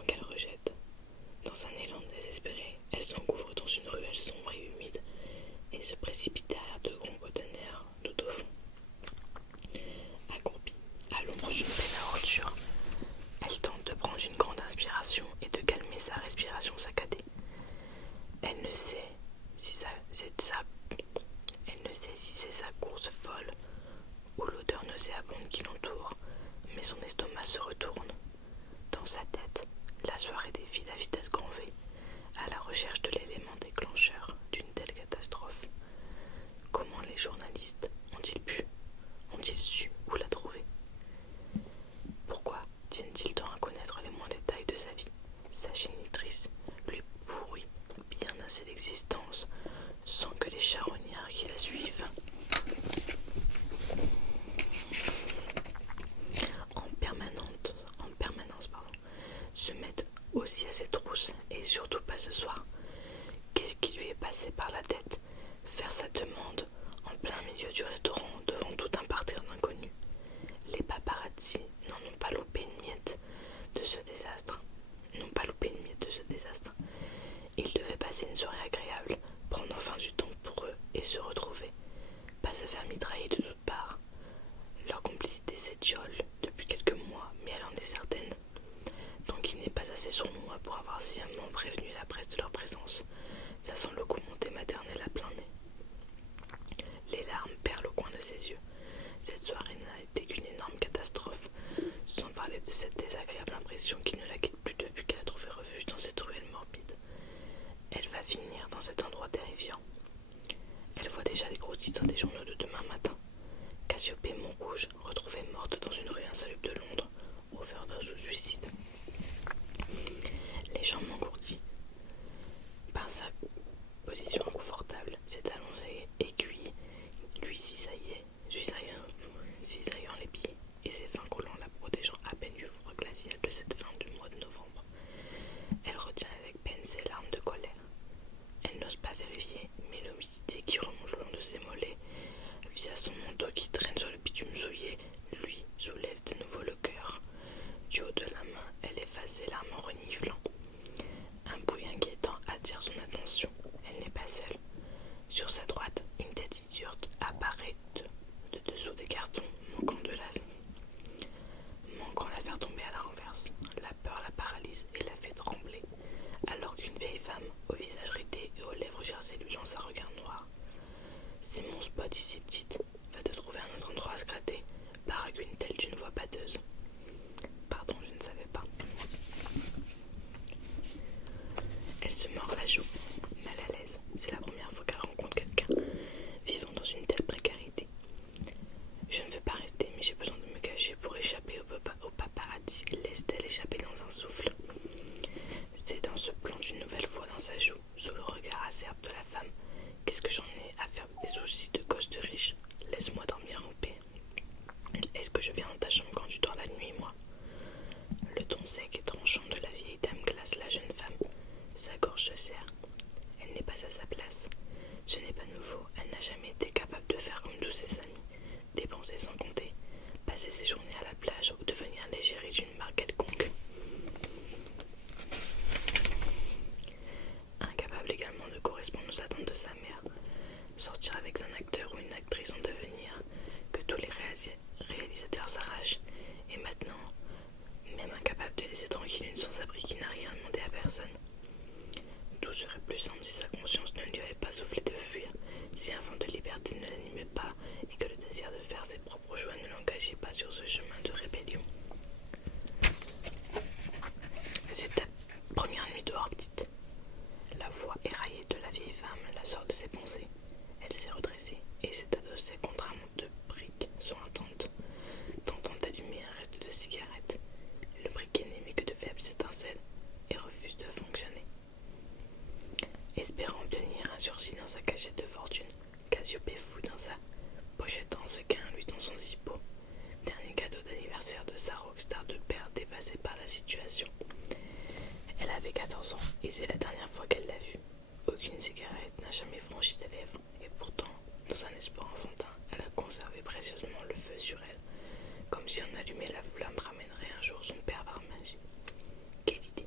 avant qu'elle rejette. Dans un élan désespéré, elle s'engouffre dans une ruelle sombre et humide et se précipite derrière de grands conteneurs tout au fond. Accroupie, à l'ombre d'une peine à ordures, elle tente de prendre une grande inspiration et de calmer sa respiration saccadée. Elle ne sait si c'est sa course folle ou l'odeur nauséabonde qui l'entoure, mais son estomac se retourne. Dans sa tête, la soirée défile à vitesse grand V, à la recherche de l'élément déclencheur d'une telle catastrophe. Comment les journalistes ont-ils su où la trouver? Pourquoi tiennent-ils tant à connaître les moindres détails de sa vie? Sa génitrice lui pourrit bien assez l'existence sans que les charognards qui la suivent se mettent aussi à ses trousses, et surtout pas ce soir. Qu'est-ce qui lui est passé par la tête? Faire sa demande en plein milieu du restaurant devant tout un parterre d'inconnus. Les paparazzi n'en ont pas loupé une miette de ce désastre. Ils devaient passer une soirée agréable, prendre enfin du temps pour eux et se retrouver. Pas se faire mitrailler de toutes parts. Leur complicité s'étiole depuis quelques mois, mais elle en est certaine. Tant qu'il n'est pas assez sournois pour avoir sciemment prévenu la presse de leur présence, ça sent le coup monter maternel à plein nez. Les larmes perlent au coin de ses yeux. Cette soirée n'a été qu'une énorme catastrophe, sans parler de cette désagréable impression qui ne la quitte plus depuis qu'elle a trouvé refuge dans cette ruelle morbide. Elle va finir dans cet endroit terrifiant. Elle voit déjà les gros titres des journaux de demain matin. Cassiopée Montrouge, retrouvée morte dans une rue insalubre de Londres, overdose ou suicide. Les jambes engourdies par sa position inconfortable, ses talons aiguilles lui cisaillant les pieds et ses fins collants la protégeant à peine du froid glacial de cette fin du mois de novembre. Elle retient avec peine ses larmes de colère. Elle n'ose pas vérifier, mais l'humidité qui remonte le long de ses mollets via son manteau qui traîne sur le bitume souillé lui soulève de nouveau le cœur. Du haut de la main, elle efface ses larmes en reniflant. Un bruit inquiétant attire son attention. Elle n'est pas seule. Sur sa droite, une tête idiote apparaît de dessous des cartons, manquant la faire tomber à la renverse. La peur la paralyse et la fait trembler, alors qu'une vieille femme, au visage ridé et aux lèvres gercées, lui lance un regard noir. C'est mon spot ici, petite. Va te trouver un autre endroit à se gratter, paraguine-t-elle d'une voix pâteuse. Pardon, je ne savais pas. Elle se mord la joue, mal à l'aise. C'est la première fois qu'elle rencontre quelqu'un vivant dans une telle précarité. Je ne veux pas rester, mais j'ai besoin de me cacher pour échapper au paparazzi. Laisse-t-elle échapper dans un souffle. Ses dents se plantent une nouvelle fois dans sa joue, sous le regard acerbe de la femme. Qu'est-ce que j'en ai à faire des soucis de gosse de riche? Laisse-moi dormir en paix. Est-ce que je viens dans ta chambre quand tu dors la nuit, moi? Le ton sec et tranchant de la vieille dame glace la jeune femme. Sa gorge se serre. Elle n'est pas à sa place. Ce n'est pas nouveau. Elle n'a jamais été capable de faire comme tous ses amis. Dépenser sans compter. Passer ses journées à la plage ou devenir l'égérie d'une marque quelconque. Incapable également de correspondre aux attentes de sa mère. Sortir avec un acteur ou une actrice en devenir que tous les réalisateurs s'arrachent. Et maintenant, même incapable de laisser tranquille une sans-abri qui n'a rien demandé à personne. Tout serait plus simple si sa conscience ne lui avait pas soufflé de fuir, si un vent de liberté ne l'animait pas et que le désir de faire ses propres choix ne l'engageait pas sur ce chemin de rébellion. C'est ta première nuit dehors, petite. La voix éraillée de la vieille femme la sort de ses pensées. Elle s'est redressée et s'est adossée contre un monte de briques sointantes, tentant d'allumer un reste de cigarette. Le briquet n'émet que de faibles étincelles et refuse de fonctionner. Espérant obtenir un sursis dans sa cachette de fortune, Cassiopée fouille dans sa pochette en ce qu'un lui dans son cipot. Dernier cadeau d'anniversaire de sa rockstar de père dépassée par la situation. Elle avait 14 ans et c'est la dernière fois qu'elle l'a vue. Aucune cigarette n'a jamais franchi ses lèvres et pourtant, dans un espoir enfantin, elle a conservé précieusement le feu sur elle, comme si en allumer la flamme ramènerait un jour son père par magie. Quelle idée!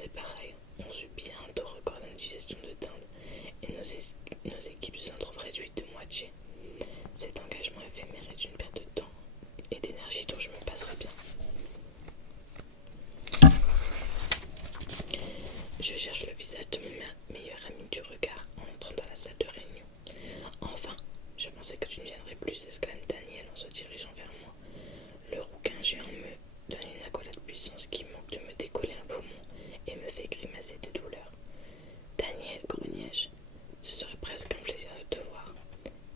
c'est pareil. On subit un taux record d'indigestion de dinde et nos équipes se trouvent réduites de moitié. Cet engagement éphémère est une perte de temps et d'énergie dont je me passerai bien. Je cherche le visage de mon meilleur ami du regard en entrant dans la salle de réunion. Enfin, je pensais que tu ne viendrais plus, exclame Daniel en se dirigeant vers moi. Le rouquin géant me donne une accolade puissance qui manque de me décoller un poumon et me fait grimacer de douleur. Daniel, grognai-je, ce serait presque un plaisir de te voir.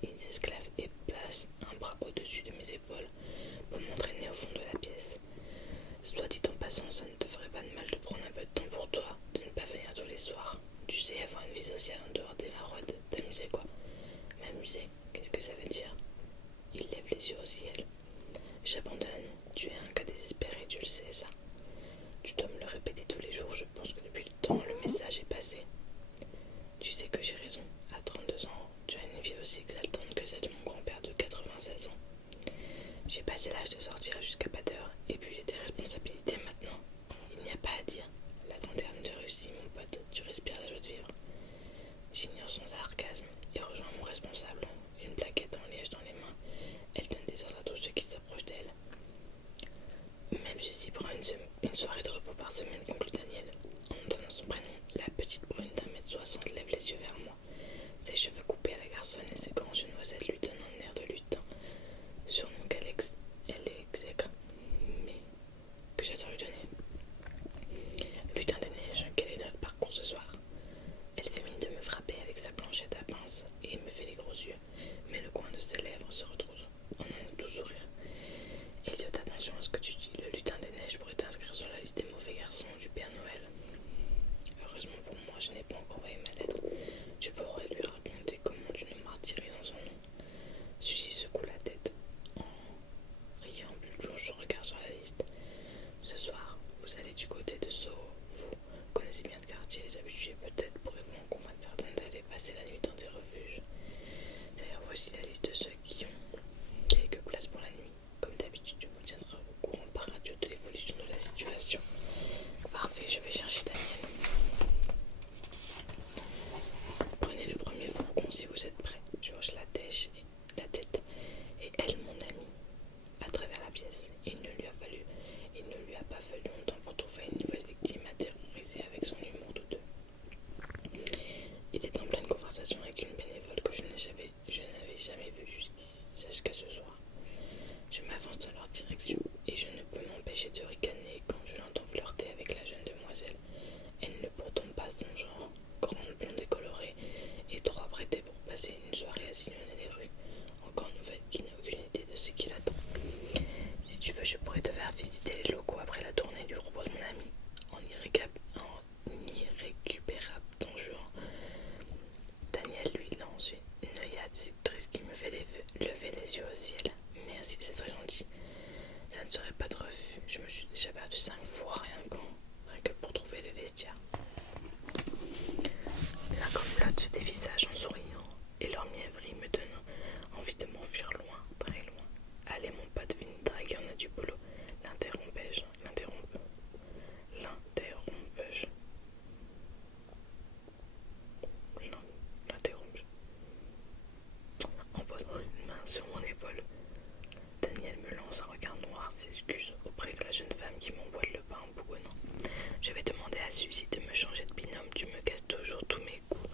Il s'esclave et place un bras au-dessus de mes épaules pour m'entraîner au fond de la pièce. Soit dit en passant, ça ne te ferait pas de mal de prendre un peu de temps pour toi, de ne pas venir tous les soirs. Tu sais, avoir une vie sociale en dehors des maraudes, t'amuser quoi. M'amuser, qu'est-ce que ça veut dire? Il lève les yeux au ciel. J'abandonne, tu es un cas désespéré, tu le sais ça. Tu dois me le répéter tous les jours, je pense que depuis le temps, le message est passé. Tu sais que j'ai raison, à 32 ans, tu as une vie aussi exaltante que celle de mon grand-père de 96 ans. J'ai passé l'âge de sortir jusqu'à pas d'heure, et puis j'ai des responsabilités maintenant. Il n'y a pas à dire. La lanterne de Russie, mon pote, tu respires la joie de vivre. J'ignore son sarcasme et rejoins mon responsable, une plaquette en liège dans les mains. Elle donne des ordres à tous ceux qui s'approchent d'elle. Même si prend une soirée de repos par semaine, conclut Daniel. En entendant son prénom, la petite brune d'1m60 lève les yeux vers moi. Ses cheveux coupés à la garçonne et ses grands yeux noisettes lui donnent un air de lutin. Surnom qu'elle exècre, mais que j'adore lui donner. Lutin des neiges, quel est notre parcours ce soir? Elle fait mine de me frapper avec sa planchette à pince et me fait les gros yeux, mais le coin de ses lèvres se retrouve en un doux sourire. Elliot, attention à ce que tu dis, le lutin des neiges pourrait t'inscrire sur la liste des mauvais garçons du Père Noël. Heureusement pour moi, je n'ai pas encore envoyé ma lettre. Je pourrais lui raconter comment tu nous martyrises dans son nom. Suzy secoue la tête en riant, puis plonge son regard sur la liste. Ce soir, vous allez du côté de Soho. Vous connaissez bien le quartier, les habitués. Peut-être pourrez-vous en convaincre certains d'aller passer la nuit dans des refuges. D'ailleurs, voici la liste de ceux qui ont quelques places pour la nuit. Comme d'habitude, je vous tiendrai au courant par radio de l'évolution de la situation. Parfait, je vais chercher Daniel. Prenez le premier fourgon si vous êtes prêts. Je hoche la tête et elle, mon ami, à travers la pièce. Il ne lui a pas fallu longtemps pour trouver une nouvelle victime à terroriser avec son humour douteux. Il était en pleine conversation avec une bénévole que je n'avais jamais vue jusqu'à ce soir. Je m'avance dans leur direction et je ne peux m'empêcher de ricaner quand je l'entends flirter avec la jeune demoiselle. Elle ne pourtant pas son genre, grande blonde et colorée, et trop apprêtée pour passer une soirée à sillonner les rues. Encore nouvelle qui n'a aucune idée de ce qui l'attend. Si tu veux, je pourrais te faire visiter les locaux après la tournée, lui propose mon ami, en irrécupérable ton jurant. Daniel lui lance une œillade séductrice qui me fait lever les yeux au ciel. Merci, c'est très gentil. Ça ne serait pas de refus. Je me suis déjà perdu 5 fois rien que pour trouver le vestiaire. L'un comme l'autre se dévisage en souriant, et leur mièvrerie me donne envie de m'enfuir loin, très loin. Allez mon pote, viens nous draguer, on a du boulot. L'interrompais-je. En posant une main sur mon épaule. Daniel me lance un regard noir, s'excuse auprès de la jeune femme qui m'emboîte le pas en bougonnant. Je vais demander à Suzy de me changer de binôme, tu me casses toujours tous mes coups.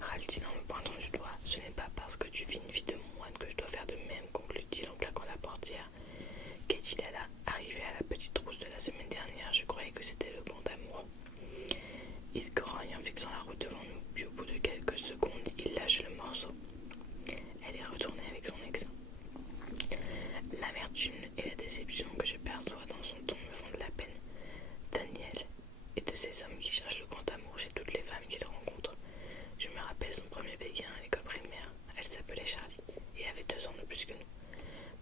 Râle-t-il en me pointant du doigt. Ce n'est pas parce que tu vis une vie de moine que je dois faire de même, conclut-il en claquant la portière. Qu'est-il arrivé à la petite trousse de la semaine dernière? Je croyais que c'était le grand amour. Il grogne en fixant la route devant nous, puis au bout de quelques secondes, il lâche le morceau. Elle est retournée avec son ex. L'amertume et la déception que je perçois dans son ton me font de la peine. Daniel est de ces hommes qui cherchent le grand amour chez toutes les femmes qu'il rencontre. Je me rappelle son premier béguin à l'école primaire. Elle s'appelait Charlie et avait 2 ans de plus que nous.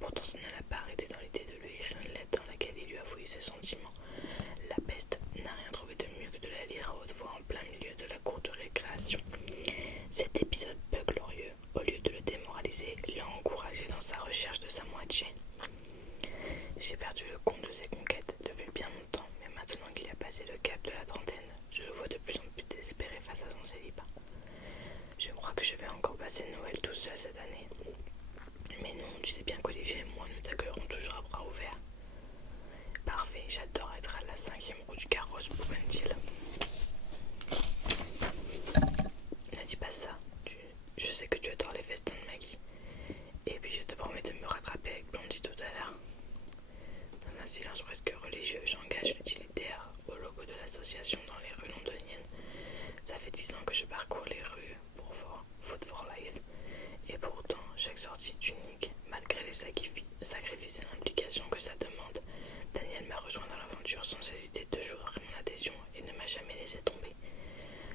Pourtant, ça ne l'a pas arrêté dans l'idée de lui écrire une lettre dans laquelle il lui avouait ses sentiments. La peste n'a rien trouvé de mieux que de la lire à haute voix en plein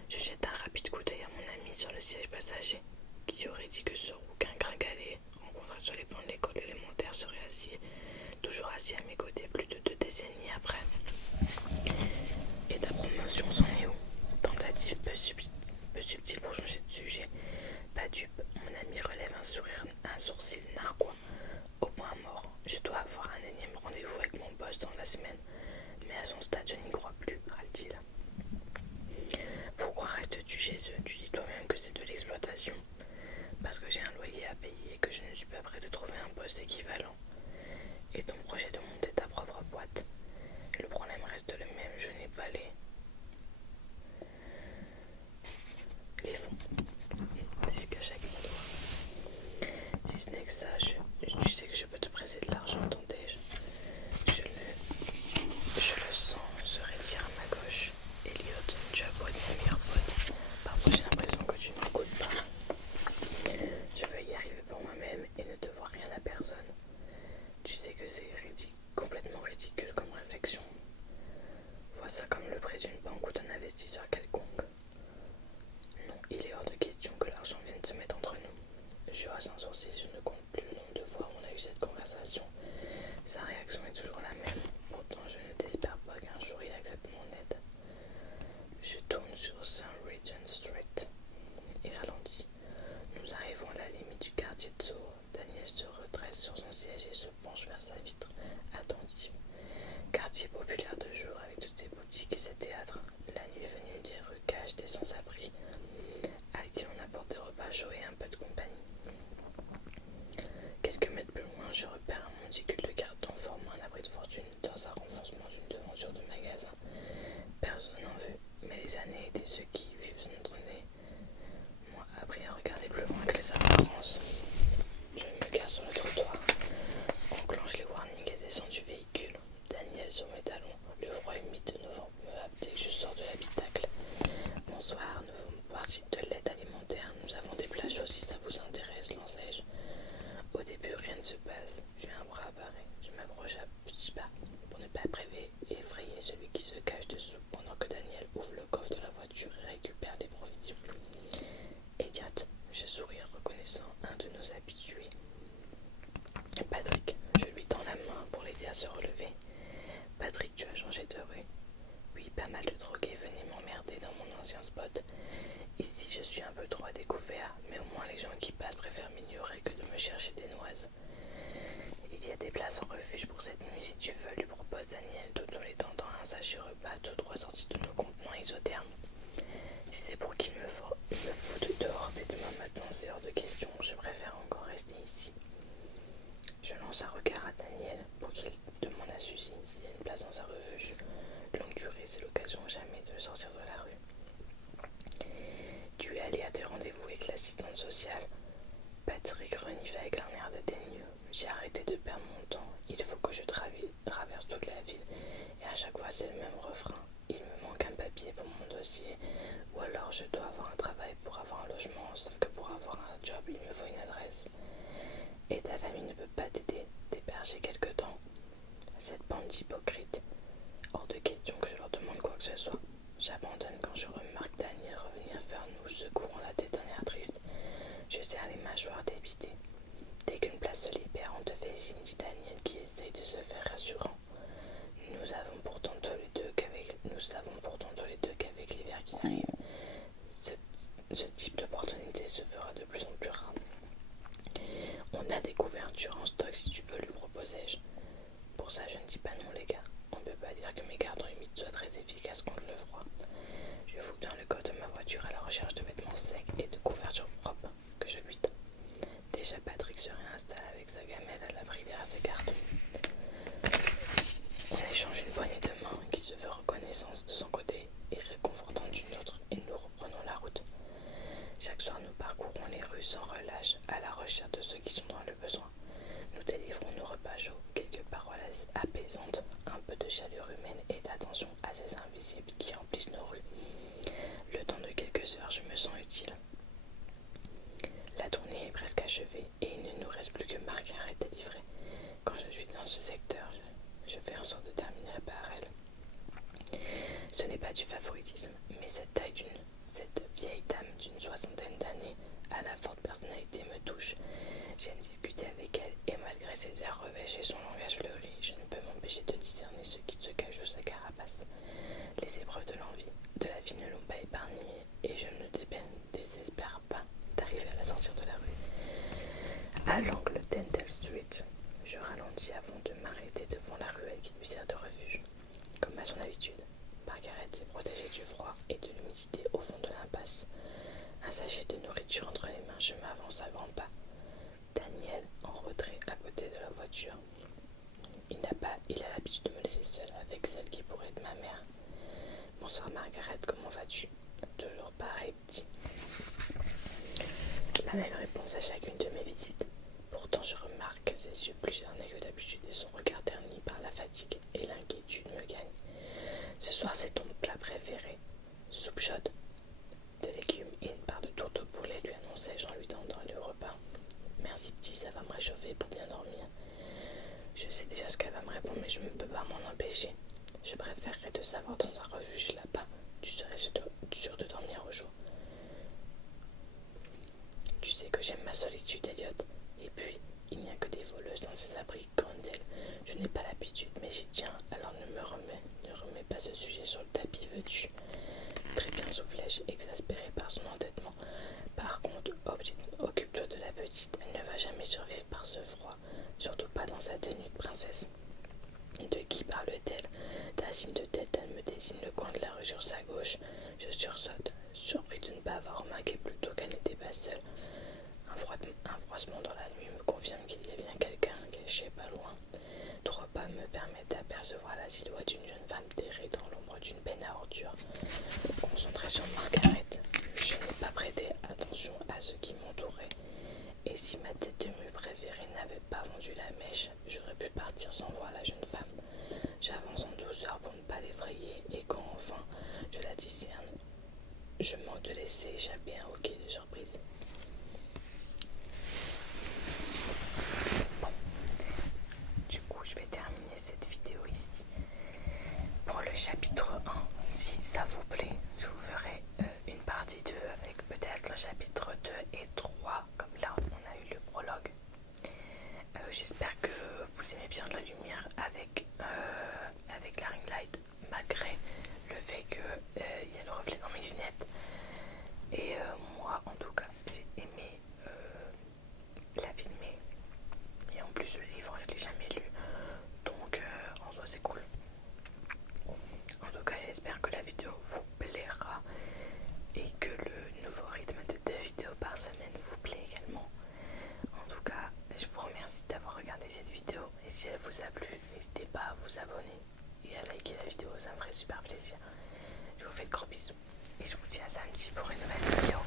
Je jette un rapide coup d'œil à mon ami sur le siège passager, qui aurait dit que ce rouquin gringalet, rencontré sur les bancs de l'école élémentaire, serait toujours assis à mes côtés plus de 2 décennies après. Et ta promotion s'en est où? Tentative peu subtile pour changer de sujet. Pas dupe, mon ami relève un sourcil narquois. Au point mort, je dois avoir un énième rendez-vous avec mon boss dans la semaine, mais à son stade je n'y crois plus, râle-t-il. Pourquoi restes-tu chez eux? Tu dis toi-même que c'est de l'exploitation. Parce que j'ai un loyer à payer et que je ne suis pas prêt de trouver un poste équivalent. Et ton projet de monter ta propre boîte? Le problème reste le même, je n'ai pas les fonds. C'est ce que chaque doigt. Si ce n'est que ça, tu sais que je peux te prêter de l'argent, tentais-je. Je le sens, se retire à ma gauche. Elliot, tu as beau être mon meilleur pote. Parfois j'ai l'impression que tu ne m'écoutes pas. Je veux y arriver pour moi-même et ne devoir rien à personne. Tu sais que c'est complètement ridicule comme réflexion. Vois ça comme le prêt d'une banque ou d'un investisseur quelconque. Non, il est hors de question que l'argent vienne se mettre entre nous. Je hausse un sourcil, je ne compte plus le nombre de fois où on a eu cette conversation. Sa réaction est toujours la même, pourtant je ne désespère pas qu'un jour il accepte mon aide. Je tourne sur St. Regent Street et ralentis. Nous arrivons à la limite du quartier de Soho. Daniel se redresse sur son siège et se penche vers sa vitre, attentive. Quartier populaire de jour avec toutes ses boutiques et ses théâtres. La nuit venue des rues cachent des sans-abri à qui on apporte des repas chauds et un peu de compagnie. Quelques mètres plus loin, je repère un monticule de carton formant un abri de fortune dans un renfoncement d'une devanture de magasin. Personne n'en vue, mais les années et ceux qui vivent notre nez m'ont appris à regarder plus loin que les apparences. Je me gare sur le trottoir, enclenche les warnings et descends du véhicule. Daniel sur mes talons, le froid humide de novembre me happe dès que je sors de l'habitacle. Bonsoir, nous faisons partie de l'aide alimentaire. Nous avons des plats chauds si ça vous intéresse, lançai-je. Au début, rien ne se passe. J'ai un bras barré. Je m'approche à petits pas pour ne pas effrayer celui qui se cache dessous pendant que Daniel ouvre le coffre de la voiture et récupère les provisions. Elliot, je souris en reconnaissant un de nos habitués. Patrick, je lui tends la main pour l'aider à se relever. Patrick, tu as changé de rue? Oui, pas mal de drogués venaient m'emmerder dans mon ancien spot. Ici, je suis un peu trop à découvert, mais au moins les gens qui passent préfèrent m'ignorer que de me chercher des noises. Il y a des places en refuge pour cette nuit si tu veux, lui propose Daniel, tout en lui tendant un sachet repas tout droit sorti de nos contenants isothermes. Si c'est pour qu'il me foute dehors dès demain matin, c'est hors de question, je préfère encore rester ici. Je lance un regard à Daniel pour qu'il demande à Suzy s'il y a une place dans sa refuge. Longue durée, c'est l'occasion jamais de le sortir de la rue. Tu es allé à tes rendez-vous avec l'assistante sociale? Patrick renifle avec un air de dédaigneux. J'ai arrêté de perdre mon temps. Il faut que je traverse toute la ville. Et à chaque fois, c'est le même refrain. Il me manque un papier pour mon dossier. Ou alors, je dois avoir un travail pour avoir un logement. Sauf que pour avoir un job, il me faut une adresse. Et ta famille ne peut pas t'aider, t'héberger quelque temps? Cette bande d'hypocrites. Hors de question que je leur demande quoi que ce soit. J'abandonne quand je remarque Daniel revenir vers nous, secouant la tête d'un air triste. Je serre les mâchoires débitées. Dès qu'une place se libère, on te fait signe, dit Daniel qui essaye de se faire rassurant. Nous savons pourtant tous les deux qu'avec l'hiver qui arrive, ce type d'opportunité se fera de plus en plus rare. On a des couvertures en stock si tu veux, lui proposai-je. Pour ça, je ne dis pas non, les gars. On ne peut pas dire que mes cartons humides soient très efficaces contre le froid. Je fouille dans le coffre de ma voiture à la recherche de vêtements secs et de couvertures propres que je lui donne. Déjà, Patrick se réinstalle avec sa gamelle à l'abri derrière ses cartons. On échange une poignée de main qui se veut reconnaissance de son côté et réconfortant d'une autre, et nous reprenons la route. Chaque soir, nous parcourons les rues sans relâche à la recherche de ceux qui sont dans le besoin. Nous délivrons nos repas chauds, quelques paroles apaisantes, un peu de chaleur humaine et d'attention à ces invisibles qui remplissent nos rues. Le temps de quelques heures, je me sens utile. La tournée est presque achevée et il ne nous reste plus que Margaret à livrer. Quand je suis dans ce secteur, je fais en sorte de terminer par elle. Ce n'est pas du favoritisme, mais cette je ne désespère pas d'arriver à la sortir de la rue. À l'angle d'Endell Street, je ralentis avant de m'arrêter devant la ruelle qui lui sert de refuge. Comme à son habitude, Margaret est protégée du froid et de l'humidité au fond de l'impasse. Un sachet de nourriture entre les mains, je m'avance à grands pas. Daniel en retrait à côté de la voiture. Il a l'habitude de me laisser seule avec celle qui pourrait être ma mère. Bonsoir Margaret, comment vas-tu? Toujours pareil, petit. La même réponse à chacune de mes visites. Pourtant, je remarque que ses yeux plus cernés que d'habitude et son regard terni par la fatigue et l'inquiétude me gagnent. Ce soir, c'est ton plat préféré. Soupe chaude, de légumes et une part de tourte au poulet, lui annonçai-je en lui tendant le repas. Merci petit, ça va me réchauffer pour bien dormir. Je sais déjà ce qu'elle va me répondre, mais je ne peux pas m'en empêcher. Je préférerais te savoir dans un refuge là-bas. Tu serais sûr de dormir au jour. Tu sais que j'aime ma solitude, Elliot. Et puis, il n'y a que des voleuses dans ces abris Grendel. Je n'ai pas l'habitude, mais j'y tiens, alors ne remets pas ce sujet sur le tapis, veux-tu? Très bien, soufflai-je, exaspéré par son entêtement. Par contre, occupe-toi de la petite, elle ne va jamais survivre par ce froid, surtout pas dans sa tenue de princesse. De qui parle-t-elle? D'un signe de tête, elle me désigne le coin de la rue sur sa gauche. Je sursaute, surpris de ne pas avoir remarqué plus tôt qu'elle n'était pas seule. Un froissement dans la nuit me confirme qu'il y a bien quelqu'un caché pas loin. 3 pas me permettent d'apercevoir la silhouette d'une jeune femme terrée dans l'ombre d'une benne à ordures. Concentré sur Margaret, je n'ai pas prêté attention à ce qui m'entourait. Et si ma tête de mue préférée n'avait pas vendu la mèche, j'aurais pu partir sans voir la jeune femme. J'avance en douceur pour ne pas l'effrayer, et quand enfin je la discerne, je manque de laisser échapper un hoquet de surprise. Bon, du coup je vais terminer cette vidéo ici. Pour le chapitre 1, si ça vous plaît, je vous ferai une partie 2 avec peut-être le chapitre 2 et 3, comme là on a eu le prologue. J'espère que vous aimez bien la lumière avec la ring light, malgré le fait qu'il y a le reflet dans mes lunettes. Et moi en tout cas j'ai aimé la filmer, et en plus le livre je l'ai jamais lu, donc en soi c'est cool. En tout cas j'espère que la vidéo vous plaira et que le nouveau rythme de 2 vidéos par semaine vous plaît également. En tout cas je vous remercie d'avoir regardé cette vidéo, et si elle vous a plu, n'hésitez pas à vous abonner et à liker la vidéo, ça me ferait super plaisir. Je vous fais de gros bisous et je vous dis à samedi pour une nouvelle vidéo.